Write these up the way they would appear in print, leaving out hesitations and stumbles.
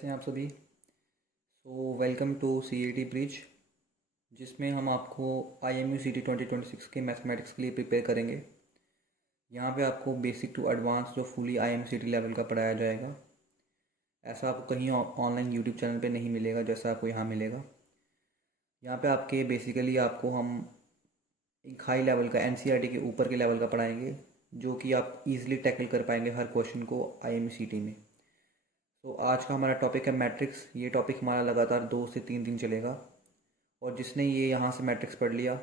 कैसे हैं आप सभी। वेलकम टू CET ब्रिज, जिसमें हम आपको IMU CT 2026 के मैथमेटिक्स के लिए प्रिपेयर करेंगे। यहाँ पे आपको बेसिक टू एडवांस जो फुली IMU CT लेवल का पढ़ाया जाएगा। ऐसा आपको कहीं ऑनलाइन यूट्यूब चैनल पे नहीं मिलेगा जैसा आपको यहाँ मिलेगा। यहाँ पे आपके बेसिकली आपको हम एक हाई लेवल का NCERT के ऊपर के लेवल का पढ़ाएंगे, जो कि आप इजीली टैकल कर पाएंगे हर क्वेश्चन को IMU CT में। तो आज का हमारा टॉपिक है मैट्रिक्स। ये टॉपिक हमारा लगातार 2 से 3 दिन चलेगा, और जिसने ये यहाँ से मैट्रिक्स पढ़ लिया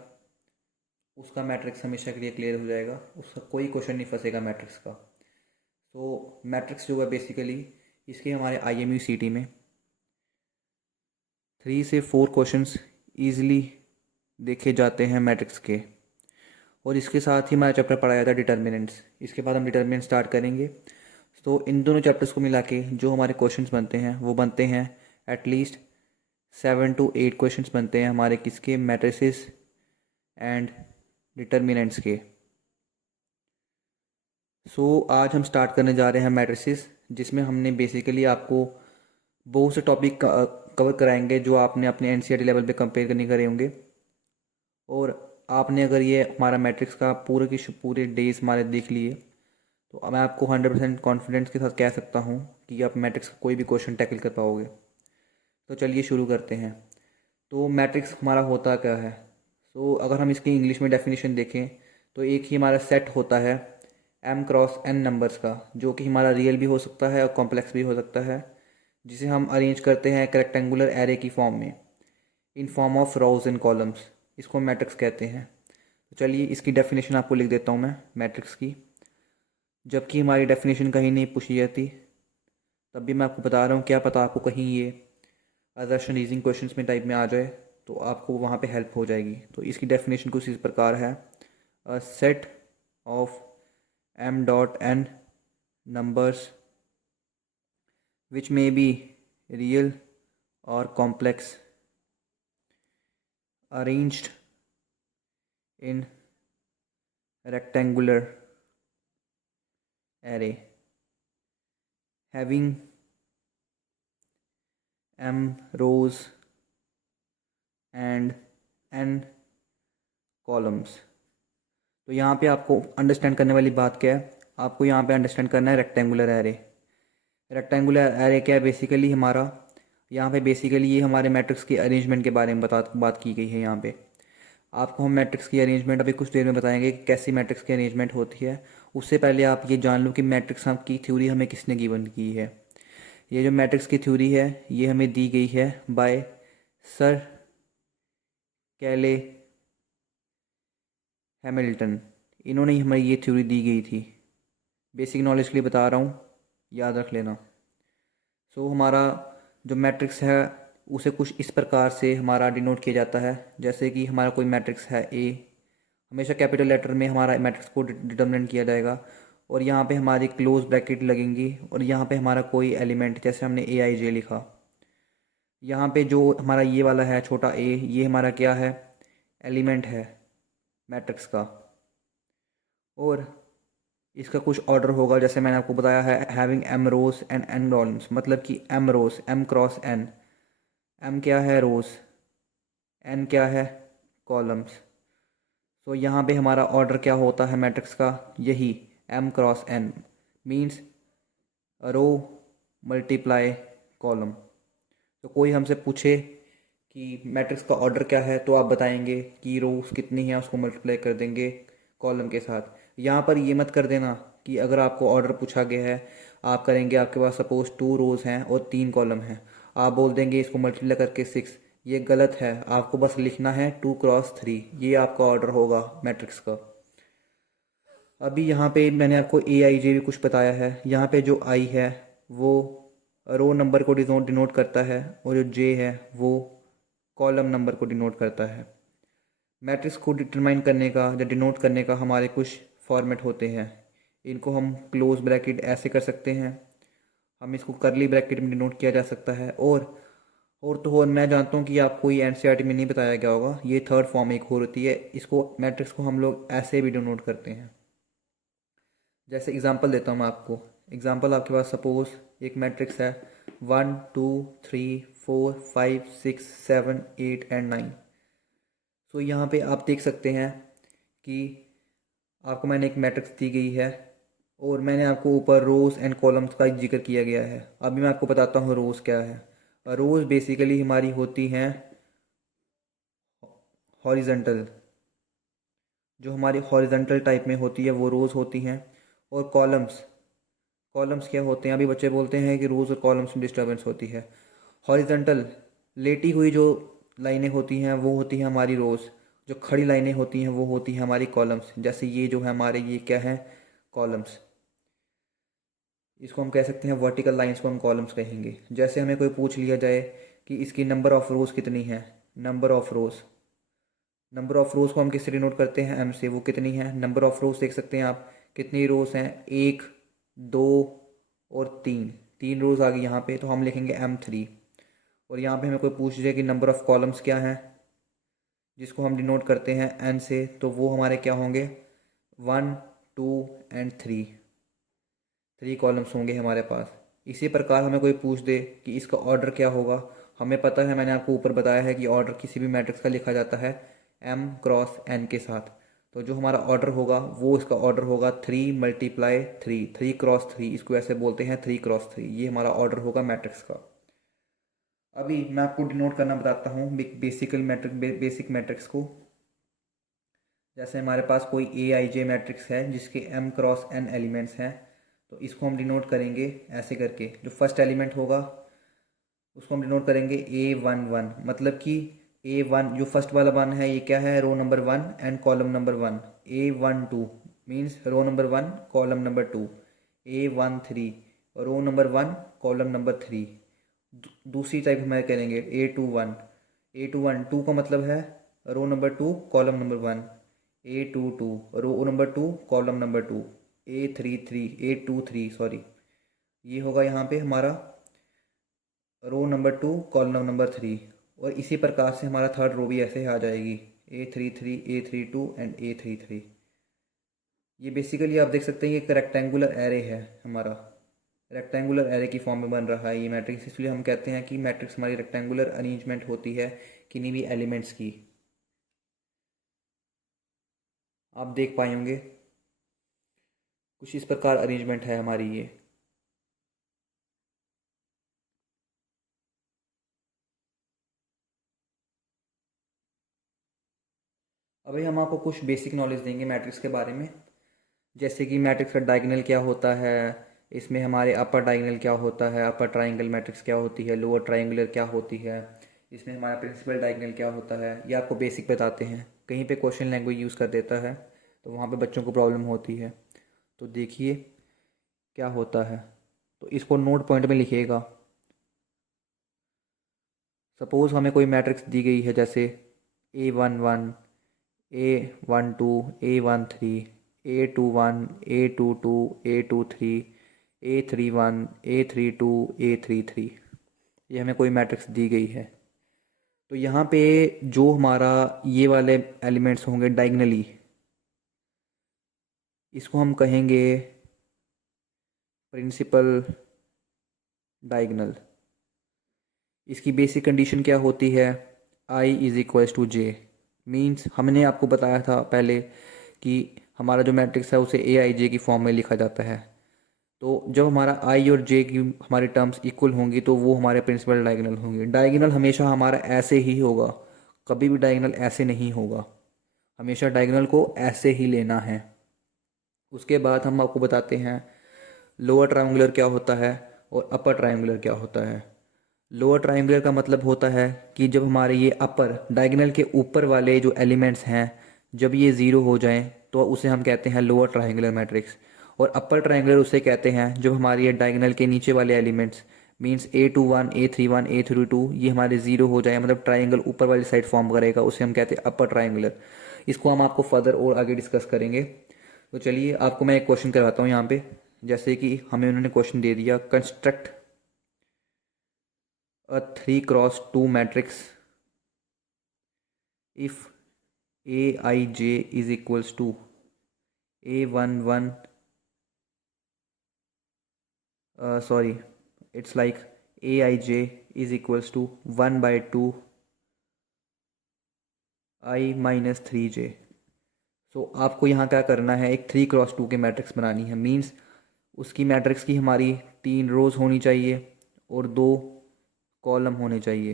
उसका मैट्रिक्स हमेशा के लिए क्लियर हो जाएगा, उसका कोई क्वेश्चन नहीं फंसेगा मैट्रिक्स का। तो मैट्रिक्स जो है बेसिकली इसके हमारे IMU CT में 3 से 4 क्वेश्चंस ईजिली देखे जाते हैं मैट्रिक्स के। और इसके साथ ही हमारा चैप्टर पढ़ाया था डिटर्मिनेंट्स। इसके बाद हम डिटर्मिनेंट स्टार्ट करेंगे। तो इन दोनों चैप्टर्स को मिला के जो हमारे क्वेश्चंस बनते हैं वो बनते हैं एटलीस्ट 7 to 8 क्वेश्चंस बनते हैं हमारे किसके, मैट्रिसेस एंड डिटर्मिनेंट्स के। आज हम स्टार्ट करने जा रहे हैं मैट्रिसेस, जिसमें हमने बेसिकली आपको बहुत से टॉपिक कवर कराएंगे जो आपने अपने NCERT लेवल पे कंपेयर करने करे होंगे। और आपने अगर ये हमारा मैट्रिक्स का पूरे डेज हमारे देख लिए तो मैं आपको 100% कॉन्फिडेंस के साथ कह सकता हूँ कि आप मैट्रिक्स का कोई भी क्वेश्चन टैकल कर पाओगे। तो चलिए शुरू करते हैं। तो मैट्रिक्स हमारा होता क्या है। अगर हम इसकी इंग्लिश में डेफिनेशन देखें तो एक ही हमारा सेट होता है M×N नंबर्स का, जो कि हमारा रियल भी हो सकता है और कॉम्प्लेक्स भी हो सकता है, जिसे हम अरेंज करते हैं एक रेक्टेंगुलर एरे की फॉर्म में, in form of rose and columns. इसको मैट्रिक्स कहते हैं। तो चलिए इसकी डेफिनेशन आपको लिख देता हूँ मैं मैट्रिक्स की। जबकि हमारी डेफिनेशन कहीं नहीं पूछी जाती, तब भी मैं आपको बता रहा हूँ, क्या पता आपको कहीं ये असर्शन रीजनिंग क्वेश्चंस में टाइप में आ जाए तो आपको वहाँ पे हेल्प हो जाएगी। तो इसकी डेफिनेशन कुछ इस प्रकार है: a set of M.N numbers which may be real और complex arranged in rectangular array having M rows and N columns। तो यहाँ पे आपको अंडरस्टैंड करने वाली बात क्या है, आपको यहाँ पे अंडरस्टैंड करना है रेक्टेंगुलर एरे। रेक्टेंगुलर एरे क्या है, बेसिकली हमारा यहाँ पे बेसिकली ये हमारे मैट्रिक्स की अरेंजमेंट के बारे में बात की गई है। यहाँ पे आपको हम मैट्रिक्स की अरेंजमेंट अभी कुछ देर में बताएंगे कि कैसी मैट्रिक्स की अरेंजमेंट होती है। उससे पहले आप ये जान लो कि मैट्रिक्स की थ्योरी हमें किसने गिवन की है। ये जो मैट्रिक्स की थ्योरी है ये हमें दी गई है बाय सर कैले हैमिल्टन। इन्होंने ही हमें ये थ्योरी दी गई थी। बेसिक नॉलेज के लिए बता रहा हूँ, याद रख लेना। हमारा जो मैट्रिक्स है उसे कुछ इस प्रकार से हमारा डिनोट किया जाता है। जैसे कि हमारा कोई मैट्रिक्स है A, हमेशा कैपिटल लेटर में हमारा मैट्रिक्स को डिटर्मिनेट किया जाएगा, और यहाँ पे हमारी क्लोज ब्रैकेट लगेंगी, और यहाँ पे हमारा कोई एलिमेंट, जैसे हमने AIJ लिखा, यहाँ पे जो हमारा ये वाला है छोटा a, ये हमारा क्या है, एलिमेंट है मैट्रिक्स का। और इसका कुछ ऑर्डर होगा, जैसे मैंने आपको बताया है, having M rows and N columns, मतलब कि M रोज, M×N, M क्या है, रोज, N क्या है, कॉलम्स। यहाँ पे हमारा ऑर्डर क्या होता है मैट्रिक्स का, यही M×N means row multiply column. तो कोई हमसे पूछे कि मैट्रिक्स का ऑर्डर क्या है तो आप बताएंगे कि रोज कितनी है उसको मल्टीप्लाई कर देंगे कॉलम के साथ। यहाँ पर ये मत कर देना कि अगर आपको ऑर्डर पूछा गया है आप करेंगे, आपके पास सपोज 2 रोज हैं और 3 कॉलम हैं, आप बोल देंगे इसको मल्टीप्लाई करके 6। ये गलत है, आपको बस लिखना है 2×3, ये आपका ऑर्डर होगा मैट्रिक्स का। अभी यहाँ पे मैंने आपको AIJ भी कुछ बताया है। यहाँ पे जो I है वो रो नंबर को डिनोट करता है, और जो J है वो कॉलम नंबर को डिनोट करता है। मैट्रिक्स को डिटरमाइन करने का या डिनोट करने का हमारे कुछ फॉर्मेट होते हैं। इनको हम क्लोज ब्रैकेट ऐसे कर सकते हैं, हम इसको करली ब्रैकेट में डिनोट किया जा सकता है, और मैं जानता हूँ कि आपको ये NCERT में नहीं बताया गया होगा, ये थर्ड फॉर्म एक और होती है। इसको मैट्रिक्स को हम लोग ऐसे भी डिनोट करते हैं। जैसे एग्जांपल देता हूँ मैं आपको। एग्जांपल, आपके पास सपोज एक मैट्रिक्स है 1 2 3 4 5 6 7 8 एंड 9। सो यहाँ पे आप देख सकते हैं कि आपको मैंने एक मैट्रिक्स दी गई है और मैंने आपको ऊपर रोज़ एंड कॉलम्स का जिक्र किया गया है। अभी मैं आपको बताता हूँ रोज़ क्या है। रोज़ बेसिकली हमारी होती हैं हॉरिजेंटल, जो हमारी हॉरिजेंटल टाइप में होती है वो रोज़ होती हैं। और कॉलम्स, कॉलम्स क्या होते हैं? अभी बच्चे बोलते हैं कि रोज़ और कॉलम्स में डिस्टर्बेंस होती है। हॉरिजेंटल लेटी हुई जो लाइनें होती हैं वो होती हैं हमारी रोज़, जो खड़ी लाइनें होती हैं वो होती हैं हमारी कॉलम्स। जैसे ये जो है हमारे, ये क्या है? कॉलम्स। इसको हम कह सकते हैं वर्टिकल लाइंस को हम कॉलम्स कहेंगे। जैसे हमें कोई पूछ लिया जाए कि इसकी नंबर ऑफ़ रोज़ कितनी है, number of rows, number of rows को हम किससे डिनोट करते हैं? एम से। वो कितनी है? नंबर ऑफ़ रोज़ देख सकते हैं आप, कितनी रोज़ हैं? 1 2 और 3, 3 रोज़ आ गई यहाँ पे, तो हम लिखेंगे M3। और यहाँ पे हमें कोई पूछ जाए कि नंबर ऑफ़ कॉलम्स क्या है, जिसको हम डिनोट करते हैं N से, तो वो हमारे क्या होंगे? 1 2 एंड 3, 3 कॉलम्स होंगे हमारे पास। इसी प्रकार हमें कोई पूछ दे कि इसका ऑर्डर क्या होगा, हमें पता है, मैंने आपको ऊपर बताया है कि ऑर्डर किसी भी मैट्रिक्स का लिखा जाता है M क्रॉस N के साथ। तो जो हमारा ऑर्डर होगा वो इसका ऑर्डर होगा 3 मल्टीप्लाई 3, 3 क्रॉस 3, इसको ऐसे बोलते हैं 3 क्रॉस 3। ये हमारा ऑर्डर होगा मैट्रिक्स का। अभी मैं आपको डिनोट करना बताता हूँ बेसिक मैट्रिक्स को। जैसे हमारे पास कोई AIJ मैट्रिक्स है जिसके M क्रॉस N एलिमेंट्स हैं, तो इसको हम डिनोट करेंगे ऐसे करके। जो फर्स्ट एलिमेंट होगा उसको हम डिनोट करेंगे A11, मतलब कि A1 जो फर्स्ट वाला वन है ये क्या है? Row number 1 and column number 1। A12 means row number 1 column number 2। A13 row number 1 column number 3। दूसरी टाइप हमें करेंगे A21, A21 टू का मतलब है row number 2 column number 1। A22 row number 2 column number 2। A23 sorry, ये होगा यहाँ पे हमारा रो नंबर 2 कॉलम नंबर 3। और इसी प्रकार से हमारा थर्ड रो भी ऐसे आ जाएगी A33 A32 एंड A33। ये बेसिकली आप देख सकते हैं ये एक रेक्टेंगुलर एरे है हमारा, रेक्टेंगुलर एरे की फॉर्म में बन रहा है ये मैट्रिक्स। इसलिए हम कहते हैं कि मैट्रिक्स हमारी रेक्टेंगुलर अरेंजमेंट होती है किन्हीं भी एलिमेंट्स की। आप देख पाए होंगे कुछ इस प्रकार अरेंजमेंट है हमारी ये। अभी हम आपको कुछ बेसिक नॉलेज देंगे मैट्रिक्स के बारे में। जैसे कि मैट्रिक्स का डायगोनल क्या होता है, इसमें हमारे अपर डायगोनल क्या होता है, अपर ट्राइंगल मैट्रिक्स क्या होती है, लोअर ट्राइंगुलर क्या होती है, इसमें हमारा प्रिंसिपल डायगोनल क्या होता है, ये आपको बेसिक बताते हैं। कहीं पे क्वेश्चन लैंग्वेज यूज़ कर देता है तो वहाँ पे बच्चों को प्रॉब्लम होती है। तो देखिए क्या होता है, तो इसको नोट पॉइंट में लिखिएगा। सपोज़ हमें कोई मैट्रिक्स दी गई है जैसे A11 A12 A13 A21 A22 A23 A31 A32 A33, ये हमें कोई मैट्रिक्स दी गई है। तो यहाँ पे जो हमारा ये वाले एलिमेंट्स होंगे डायगनली, इसको हम कहेंगे प्रिंसिपल डायगनल। इसकी बेसिक कंडीशन क्या होती है? I is equals to J। Means हमने आपको बताया था पहले कि हमारा जो मैट्रिक्स है उसे AIJ की फॉर्म में लिखा जाता है। तो जब हमारा I और J की हमारी टर्म्स इक्वल होंगी तो वो हमारे प्रिंसिपल डायगोनल होंगे। डायगोनल हमेशा हमारा ऐसे ही होगा, कभी भी डायगोनल ऐसे नहीं होगा, हमेशा डायगोनल को ऐसे ही लेना है। उसके बाद हम आपको बताते हैं लोअर ट्रायंगुलर क्या होता है और अपर ट्रायंगुलर क्या होता है। लोअर ट्रायंगुलर का मतलब होता है कि जब हमारे ये अपर डायगोनल के ऊपर वाले जो एलिमेंट्स हैं जब ये ज़ीरो हो जाएं तो उसे हम कहते हैं लोअर ट्रायंगुलर मैट्रिक्स। और अपर ट्रायंगुलर उसे कहते हैं जब हमारे ये डायगोनल के नीचे वाले elements means A21 A31 A32 ये हमारे ज़ीरो हो जाए, मतलब ट्रायंगल ऊपर वाली साइड फॉर्म करेगा, उसे हम कहते हैं अपर ट्रायंगुलर। इसको हम आपको फर्दर और आगे डिस्कस करेंगे। तो चलिए आपको मैं एक क्वेश्चन करवाता हूँ यहाँ पे। जैसे कि हमें उन्होंने क्वेश्चन दे दिया, construct a 3 cross 2 matrix if Aij is equals to A11 sorry, it's like A I J is equals to 1/2 I minus 3j। So आपको यहाँ क्या करना है, एक 3x2 के मैट्रिक्स बनानी है। मीन्स उसकी मैट्रिक्स की हमारी 3 रोज़ होनी चाहिए और 2 कॉलम होने चाहिए।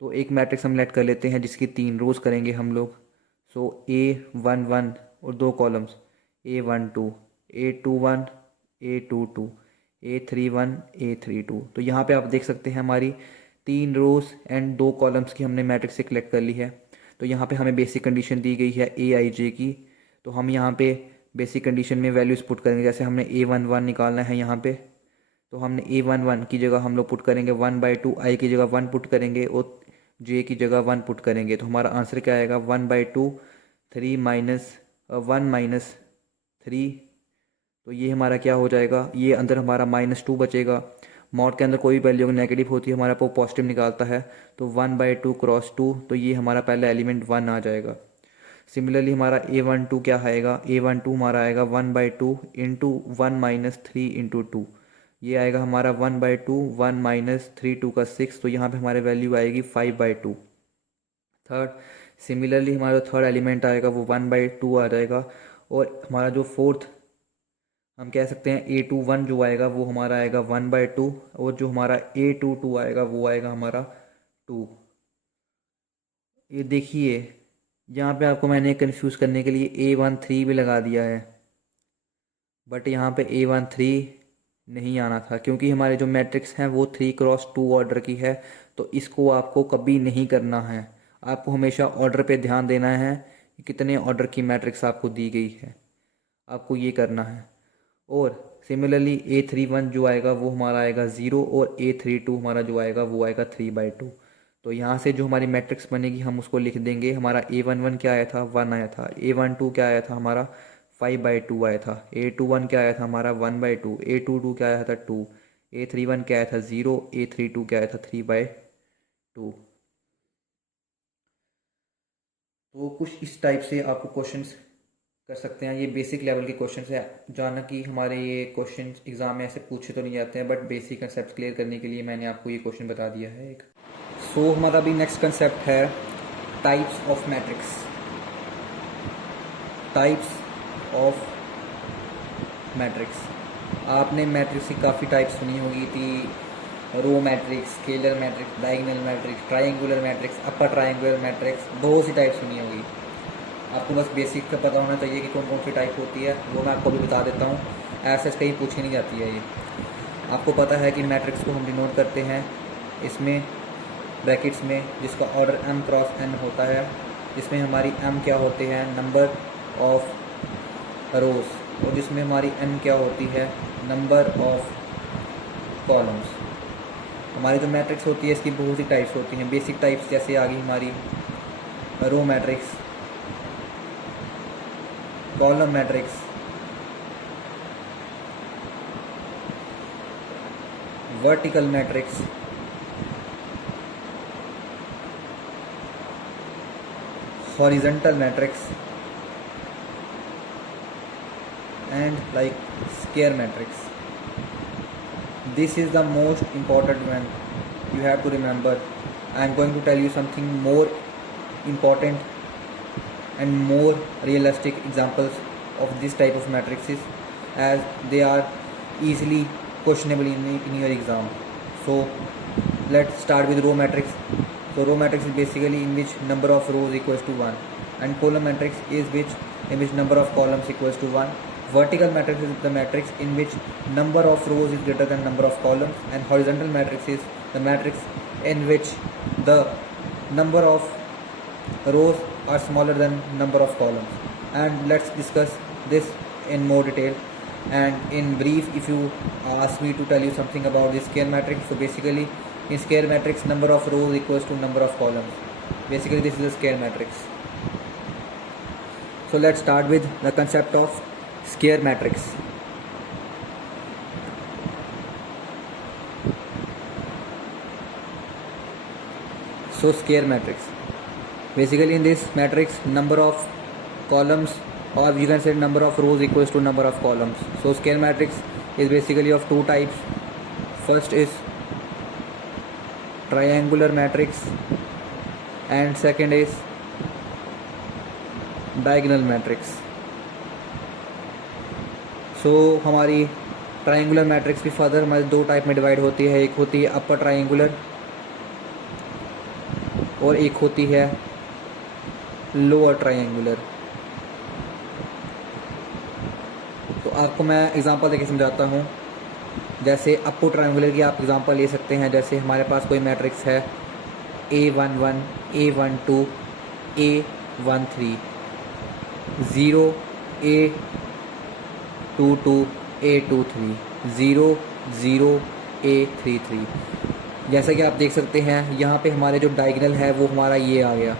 तो एक मैट्रिक्स हम लेट कर लेते हैं जिसकी 3 रोज़ करेंगे हम लोग। सो A11 और 2 columns A12, A21, A22, A31, A32। तो यहाँ पे आप देख सकते हैं हमारी 3 रोज़ एंड 2 कॉलम्स की हमने मैट्रिक्स से कलेक्ट कर ली है। तो यहाँ पे हमें बेसिक कंडीशन दी गई है AIJ की। तो हम यहाँ पे बेसिक कंडीशन में वैल्यूज़ पुट करेंगे। जैसे हमने A11 निकालना है यहाँ पे, तो हमने A11 की जगह हम लोग पुट करेंगे 1/2, आई की जगह 1 पुट करेंगे और जे की जगह 1 पुट करेंगे। तो हमारा आंसर क्या आएगा, 1/2 3 माइनस 1 माइनस 3। तो ये हमारा क्या हो जाएगा, ये अंदर हमारा -2 बचेगा। मॉड के अंदर कोई वैल्यू नेगेटिव होती है हमारा वो पॉजिटिव निकालता है। तो 1/2 क्रॉस 2, तो ये हमारा पहला एलिमेंट 1 आ जाएगा। सिमिलरली हमारा A12 क्या आएगा, A12 हमारा आएगा 1/2 इंटू 1 माइनस 3 इंटू 2। ये आएगा हमारा 1/2, 1 माइनस 3 2 का 6। तो यहाँ पे हमारे वैल्यू आएगी 5/2। थर्ड, सिमिलरली हमारा थर्ड एलिमेंट आएगा वो 1/2 आ जाएगा। और हमारा जो फोर्थ हम कह सकते हैं A21 जो आएगा वो हमारा आएगा 1/2। और जो हमारा A22 आएगा वो आएगा हमारा 2। ये देखिए यहाँ पे आपको मैंने कंफ्यूज करने के लिए A13 भी लगा दिया है, बट यहाँ पे A13 नहीं आना था क्योंकि हमारे जो मैट्रिक्स हैं वो 3x2 ऑर्डर की है। तो इसको आपको कभी नहीं करना है, आपको हमेशा ऑर्डर पे ध्यान देना है कि कितने ऑर्डर की मैट्रिक्स आपको दी गई है, आपको ये करना है। और सिमिलरली A31 जो आएगा वो हमारा आएगा 0 और A32 हमारा जो आएगा वो आएगा 3/2। तो यहाँ से जो हमारी मैट्रिक्स बनेगी हम उसको लिख देंगे। हमारा A11 क्या आया था, 1 आया था। A12 क्या आया था हमारा, 5/2 आया था। A21 क्या आया था हमारा, 1/2। A22 क्या आया था, 2। A31 क्या आया था, 0। A32 क्या आया था, 3/2। तो कुछ इस टाइप से आपको क्वेश्चंस कर सकते हैं। ये बेसिक लेवल के क्वेश्चंस है, जाना कि हमारे ये क्वेश्चन एग्जाम में ऐसे पूछे तो नहीं जाते हैं, बट बेसिक कंसेप्ट क्लियर करने के लिए मैंने आपको ये क्वेश्चन बता दिया है एक। सो हमारा अभी नेक्स्ट कंसेप्ट है types of matrix. Types of matrix, आपने मैट्रिक्स की काफ़ी टाइप्स सुनी होगी थी, row matrix, scalar matrix, diagonal matrix, triangular matrix, upper triangular matrix, बहुत सी टाइप सुनी होगी। आपको बस बेसिक का पता होना चाहिए कि कौन कौन सी टाइप होती है, वो मैं आपको भी बता देता हूँ। ऐसे कहीं पूछी नहीं जाती है ये। आपको पता है कि मैट्रिक्स को हम डिनोट करते हैं इसमें ब्रैकेट्स में, जिसका ऑर्डर m क्रॉस n होता है। जिसमें हमारी m क्या होते हैं, नंबर ऑफ रोज़, और जिसमें हमारी n क्या होती है, नंबर ऑफ कॉलम्स। हमारी जो मैट्रिक्स होती है इसकी बहुत सी टाइप्स होती हैं। बेसिक टाइप्स जैसे आ गई हमारी row matrix, column matrix, vertical matrix, horizontal matrix, and like square matrix. This is the most important one you have to remember. I am going to tell you something more important and more realistic examples of this type of matrices, as they are easily questionable in your exam. So let's start with row matrix. So row matrix is basically in which number of rows equals to 1, and column matrix is in which number of columns equals to 1. Vertical matrix is the matrix in which number of rows is greater than number of columns, and horizontal matrix is the matrix in which the number of rows are smaller than number of columns. And let's discuss this in more detail. And in brief, if you ask me to tell you something about this square matrix, so basically in square matrix number of rows equals to number of columns. Basically this is a square matrix. So let's start with the concept of square matrix. So square matrix, basically in this matrix number of columns, or you can say number of rows equals to number of columns. So square matrix is basically of two types. First is triangular matrix and second is diagonal matrix. सो हमारी triangular matrix भी further हमारे दो type में divide होती है, एक होती है अपर ट्राइंगुलर और एक होती है लोअर ट्राइंगुलर। तो आपको मैं एग्जांपल देके समझाता हूँ। जैसे अपर ट्राइंगुलर की आप एग्जांपल ले सकते हैं। जैसे हमारे पास कोई मैट्रिक्स है A11 A12 A13 0 A22 A23 0 0 A33। जैसा कि आप देख सकते हैं यहाँ पे हमारे जो डायगोनल है वो हमारा ये आ गया।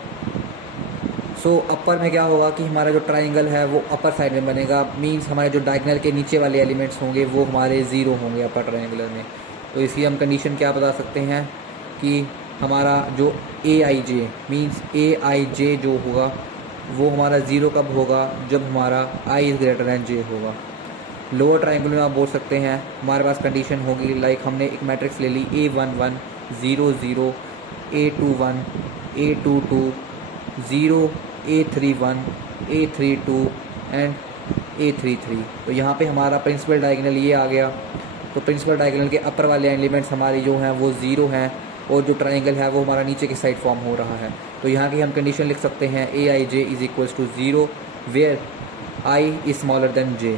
सो अपर में क्या होगा कि हमारा जो ट्राइंगल है वो अपर साइड में बनेगा, मींस हमारे जो डायगोनल के नीचे वाले एलिमेंट्स होंगे वो हमारे ज़ीरो होंगे अपर ट्राइंगुलर में। तो इसकी हम कंडीशन क्या बता सकते हैं कि हमारा जो AIJ मींस AIJ जो होगा वो हमारा ज़ीरो कब होगा, जब हमारा I is greater than J होगा। लोअर ट्राइंगल में आप बोल सकते हैं हमारे पास कंडीशन होगी लाइक हमने एक मैट्रिक्स ले ली A11 0 0 A21 A22 0 A31 A32 and A33। तो यहाँ पे हमारा प्रिंसिपल डायगोनल ये आ गया। तो प्रिंसिपल डायगोनल के अपर वाले एलिमेंट्स हमारे जो हैं वो ज़ीरो हैं और जो ट्राइंगल है वो हमारा नीचे की साइड फॉर्म हो रहा है। तो यहाँ की हम कंडीशन लिख सकते हैं AIJ is equals to zero where I is smaller than J।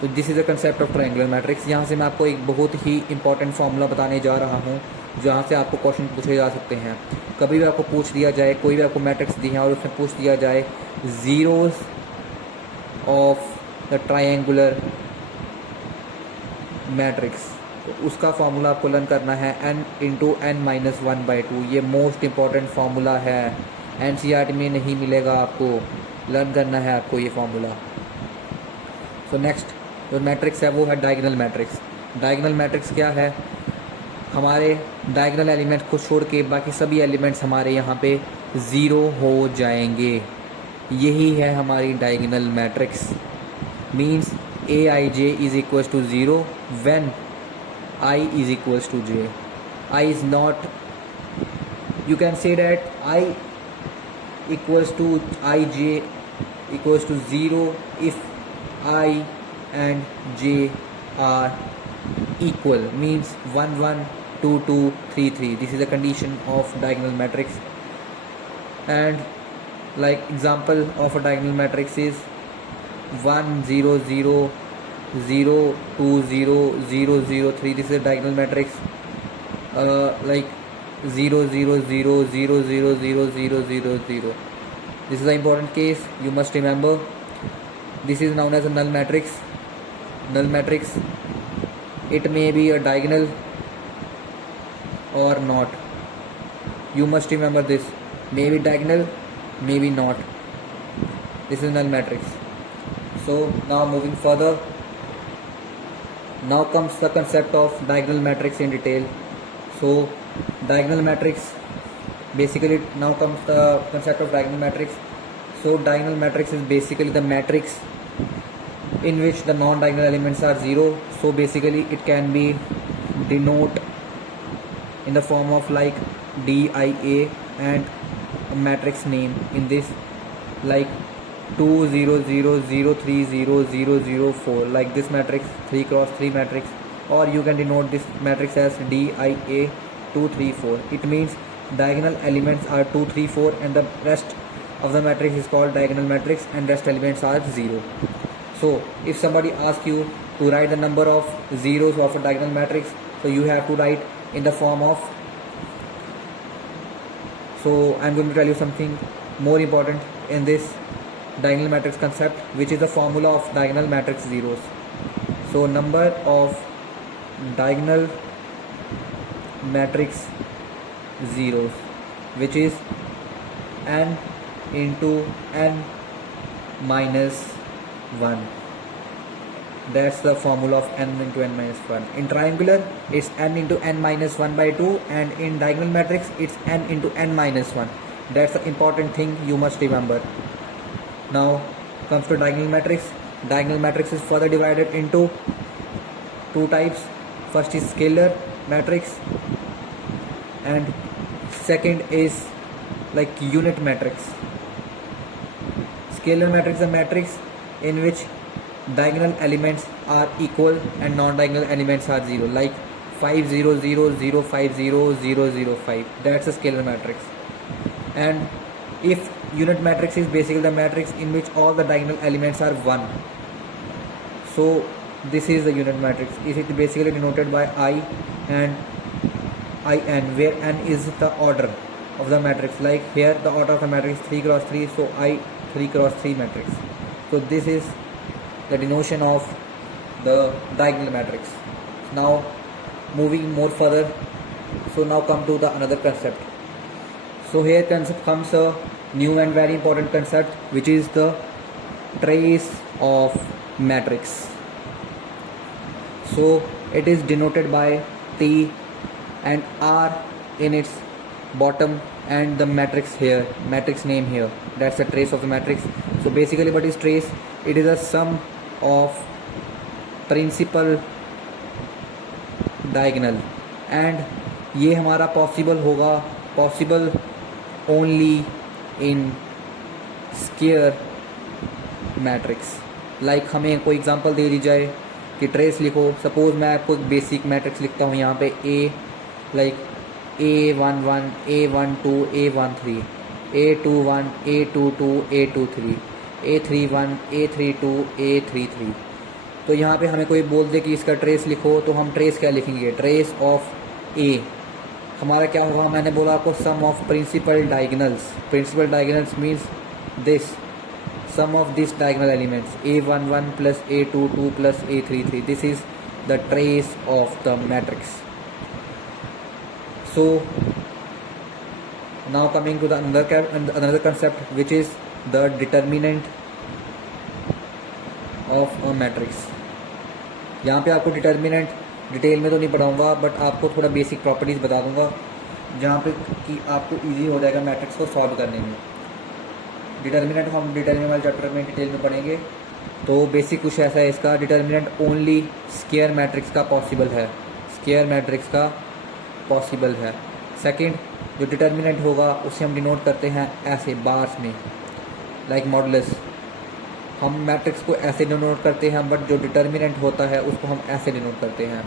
तो this is the concept of triangular matrix. यहाँ से मैं आपको एक बहुत ही इंपॉर्टेंट फार्मूला बताने जा रहा हूँ जहाँ से आपको क्वेश्चन पूछे जा सकते हैं। कभी भी आपको पूछ दिया जाए, कोई भी आपको मैट्रिक्स दी है और उसमें पूछ दिया जाए zeros of the triangular matrix, तो उसका फार्मूला आपको लर्न करना है n इंटू n-1/2। ये मोस्ट इम्पॉर्टेंट फार्मूला है, NCERT में नहीं मिलेगा आपको, लर्न करना है आपको ये फार्मूला। सो नेक्स्ट जो मैट्रिक्स है वो है डायगोनल मैट्रिक्स। डायगोनल मैट्रिक्स क्या है? हमारे डायगोनल एलिमेंट को छोड़ के बाकी सभी एलिमेंट्स हमारे यहाँ पे ज़ीरो हो जाएंगे। यही है हमारी diagonal matrix. Means AIJ is equals to zero when I is equals to J. I is not, you can say that I equals to IJ equals to 0 if I and J are equal, means 1 1 2 2 3 3. This is the condition of diagonal matrix. And like example of a diagonal matrix is 1 0 0 0 2 0 0 0 3. This is a diagonal matrix. Like 0 0 0 0 0 0 0 0 0. This is an important case, you must remember. This is known as a null matrix. Null matrix, it may be a diagonal or not. You must remember this. Maybe diagonal, maybe not. This is null matrix. So now moving further, now comes the concept of diagonal matrix in detail. So diagonal matrix, basically now comes the concept of diagonal matrix. So diagonal matrix is basically the matrix in which the non-diagonal elements are zero. So basically it can be denote in the form of like DIA and a matrix name in this, like 2 0 0 0 3 0 0 0 4, like this matrix 3 cross 3 matrix, or you can denote this matrix as DIA 2 3 4. It means diagonal elements are 2 3 4 and the rest of the matrix is called diagonal matrix and rest elements are 0. So if somebody asks you to write the number of zeros of a diagonal matrix, so you have to write in the form of, so I'm going to tell you something more important in this diagonal matrix concept, which is the formula of diagonal matrix zeros. So number of diagonal matrix zeros, which is n into n minus 1. That's the formula of n into n minus 1. In triangular it's n into n minus 1/2, and in diagonal matrix it's n into n minus 1. That's the important thing you must remember. Now comes to diagonal matrix. Diagonal matrix is further divided into two types. First is scalar matrix and second is like unit matrix. Scalar matrix is a matrix in which diagonal elements are equal and non-diagonal elements are zero, like 5 0 0 0 5 0 0 0 5. That's a scalar matrix. And if unit matrix is basically the matrix in which all the diagonal elements are 1, so this is the unit matrix. Is it basically denoted by I and in, where n is the order of the matrix. Like here the order of the matrix 3 cross 3, so I 3 cross 3 matrix. So this is the denotion of the diagonal matrix. Now moving more further, so now come to the another concept. So here comes a new and very important concept, which is the trace of matrix. So it is denoted by T and R in its bottom and the matrix here, matrix name here. That's the trace of the matrix. So basically what is trace? It is a sum of principal diagonal, and ये हमारा possible only in square matrix. Like हमें कोई example दे दी जाए कि trace लिखो. Suppose मैं आपको एक बेसिक मैट्रिक्स लिखता हूँ यहाँ पे A, like A11 A12 A13 A21 A22 A23 A31 A32 A33. तो यहाँ पे हमें कोई बोल दे कि इसका ट्रेस लिखो, तो हम ट्रेस क्या लिखेंगे? ट्रेस ऑफ A हमारा क्या होगा? मैंने बोला आपको sum of principal diagonals. Principal diagonals means this sum of these diagonal elements A11 plus A22 plus A33. This is the trace of the matrix. So now coming to the another concept, which is the determinant of a matrix. यहाँ पे आपको determinant detail में तो नहीं पढ़ाऊँगा, but आपको थोड़ा basic properties बता दूँगा जहाँ पे कि आपको इजी हो जाएगा मैट्रिक्स को सॉल्व करने में. डिटर्मिनेंट हम डिटर्मिनेंट वाले चैप्टर में डिटेल में पढ़ेंगे. तो बेसिक कुछ ऐसा है इसका. डिटर्मिनेंट ओनली स्क्वायर मैट्रिक्स का पॉसिबल है, स्क्वायर मैट्रिक्स का पॉसिबल है. सेकंड, जो डिटर्मिनेंट होगा उसे हम डिनोट करते हैं ऐसे बार्स में, लाइक मॉडुलस. हम मैट्रिक्स को ऐसे डिनोट करते हैं, बट जो डिटर्मिनेंट होता है उसको हम ऐसे डिनोट करते हैं.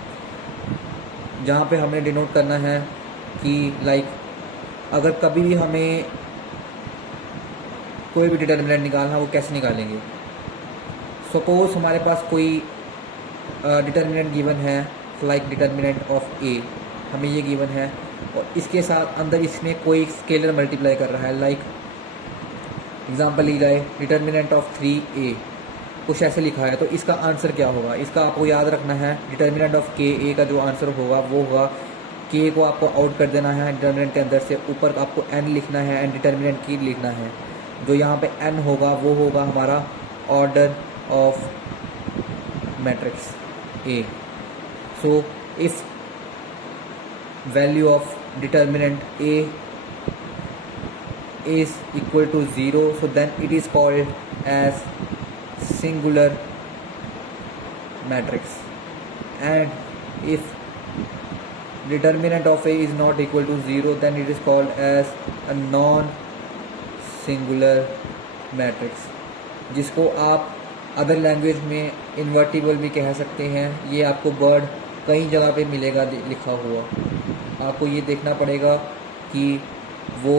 जहाँ पे हमें डिनोट करना है कि लाइक अगर कभी भी हमें कोई भी डिटर्मिनेंट निकालना, वो कैसे निकालेंगे? सपोज हमारे पास कोई डिटर्मिनेंट गिवन है, लाइक डिटर्मिनेंट ऑफ ए, हमें ये गिवन है और इसके साथ अंदर इसमें कोई स्केलर मल्टीप्लाई कर रहा है. लाइक एग्जांपल ली जाए डिटर्मिनेंट ऑफ 3a, कुछ ऐसे लिखा है, तो इसका आंसर क्या होगा? इसका आपको याद रखना है. डिटर्मिनेंट ऑफ के ए का जो आंसर होगा वो होगा के को आपको आउट कर देना है डिटर्मिनेंट के अंदर से, ऊपर आपको एन लिखना है एंड डिटर्मिनेंट की लिखना है. जो यहाँ पे n होगा वो होगा हमारा order of matrix A. So if value of determinant A is equal to 0, so then it is called as singular matrix. And if determinant of A is not equal to 0, then it is called as a non singular matrix, जिसको आप other language में invertible भी कह सकते हैं. ये आपको word कई जगह पे मिलेगा लिखा हुआ. आपको ये देखना पड़ेगा कि वो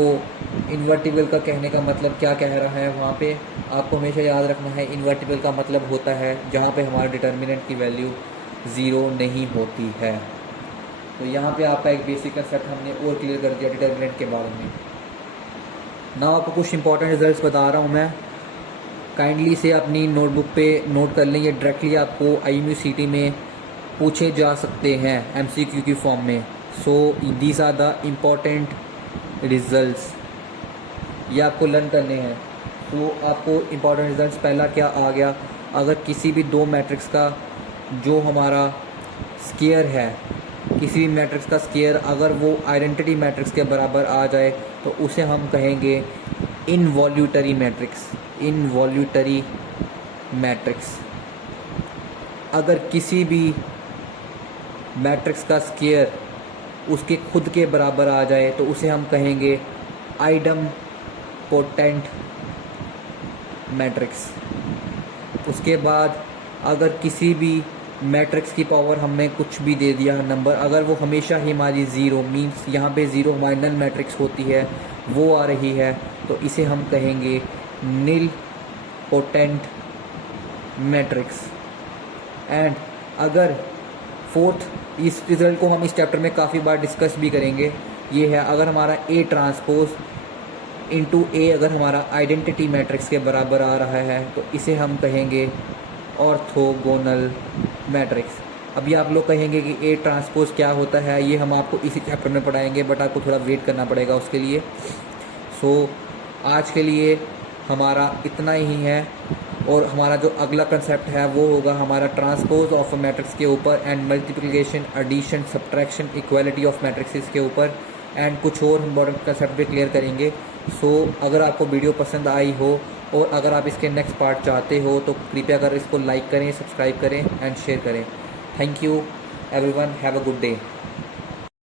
इन्वर्टिबल का कहने का मतलब क्या कह रहा है. वहाँ पे आपको हमेशा याद रखना है इन्वर्टिबल का मतलब होता है जहाँ पे हमारा डिटर्मिनेंट की वैल्यू 0 नहीं होती है. तो यहाँ पे आपका एक बेसिक कंसेप्ट हमने और क्लियर कर दिया डिटर्मिनेंट के बारे में. ना आपको कुछ इंपॉर्टेंट रिजल्ट्स बता रहा हूँ मैं, काइंडली से अपनी नोटबुक पे नोट कर लें. ये डायरेक्टली आपको IMUCT में पूछे जा सकते हैं MCQ की फॉर्म में. So these are the important results, ये आपको लर्न करने हैं. तो आपको इम्पॉर्टेंट रिजल्ट्स पहला क्या आ गया? अगर किसी भी दो मैट्रिक्स का जो हमारा स्क्वायर है, किसी भी मैट्रिक्स का स्क्वायर अगर वो आइडेंटिटी मैट्रिक्स के बराबर आ जाए तो उसे हम कहेंगे इनवॉल्यूटरी मैट्रिक्स. Involutory matrix. अगर किसी भी मैट्रिक्स का स्क्वायर उसके खुद के बराबर आ जाए तो उसे हम कहेंगे आइडम पोटेंट मैट्रिक्स। उसके बाद अगर किसी भी मैट्रिक्स की पावर हमने कुछ भी दे दिया नंबर, अगर वो हमेशा ही हमारी ज़ीरो मीन्स यहाँ पे ज़ीरो हमारी नल मैट्रिक्स होती है वो आ रही है, तो इसे हम कहेंगे नील पोटेंट मैट्रिक्स। एंड अगर फोर्थ, इस रिज़ल्ट को हम इस चैप्टर में काफ़ी बार डिस्कस भी करेंगे, ये है अगर हमारा ए ट्रांसपोज इनटू ए अगर हमारा आइडेंटिटी मैट्रिक्स के बराबर आ रहा है तो इसे हम कहेंगे ऑर्थोगोनल मैट्रिक्स। अभी आप लोग कहेंगे कि ए ट्रांसपोज क्या होता है, ये हम आपको इसी चैप्टर में पढ़ाएंगे, बट आपको थोड़ा वेट करना पड़ेगा उसके लिए। सो आज के लिए हमारा इतना ही है, और हमारा जो अगला कंसेप्ट है वो होगा हमारा ट्रांसपोज ऑफ मैट्रिक्स के ऊपर, and multiplication, addition, subtraction, equality of matrix के ऊपर, एंड कुछ और इम्पोर्टेंट कंसेप्ट भी क्लियर करेंगे। सो अगर आपको वीडियो पसंद आई हो और अगर आप इसके नेक्स्ट पार्ट चाहते हो तो कृपया कर इसको लाइक करें, सब्सक्राइब करें एंड शेयर करें। Thank you everyone, have a good day.